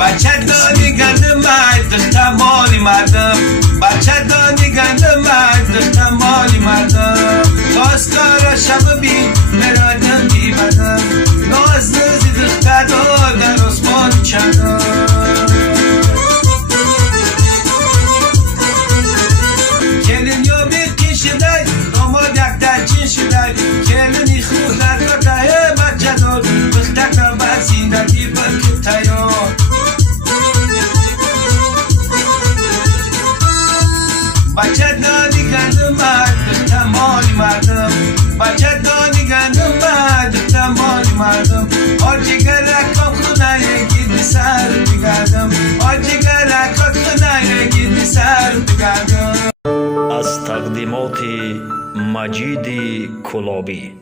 بچه دانی گنده مرد دختم مالی مردم بچه دانی گنده مرد دختم مالی مردم خواستگارا شب بین مرادم بیمدم ناز نازی دختر دار در عثمانی چندم کلین یا بیقی شدای داماد یک در چین شدای کلینی خود در کتای بچه دار بختکم بر زیندگی بلکه تیار بچه دانی گندم مرد دختم مالی مردم بچه دانی گندم مرد دختم مالی مردم آجیگر رکاب خونه گیدی سر بگردم آجیگر رکاب خونه گیدی سر بگردم. از تقدیمات مجید کلابی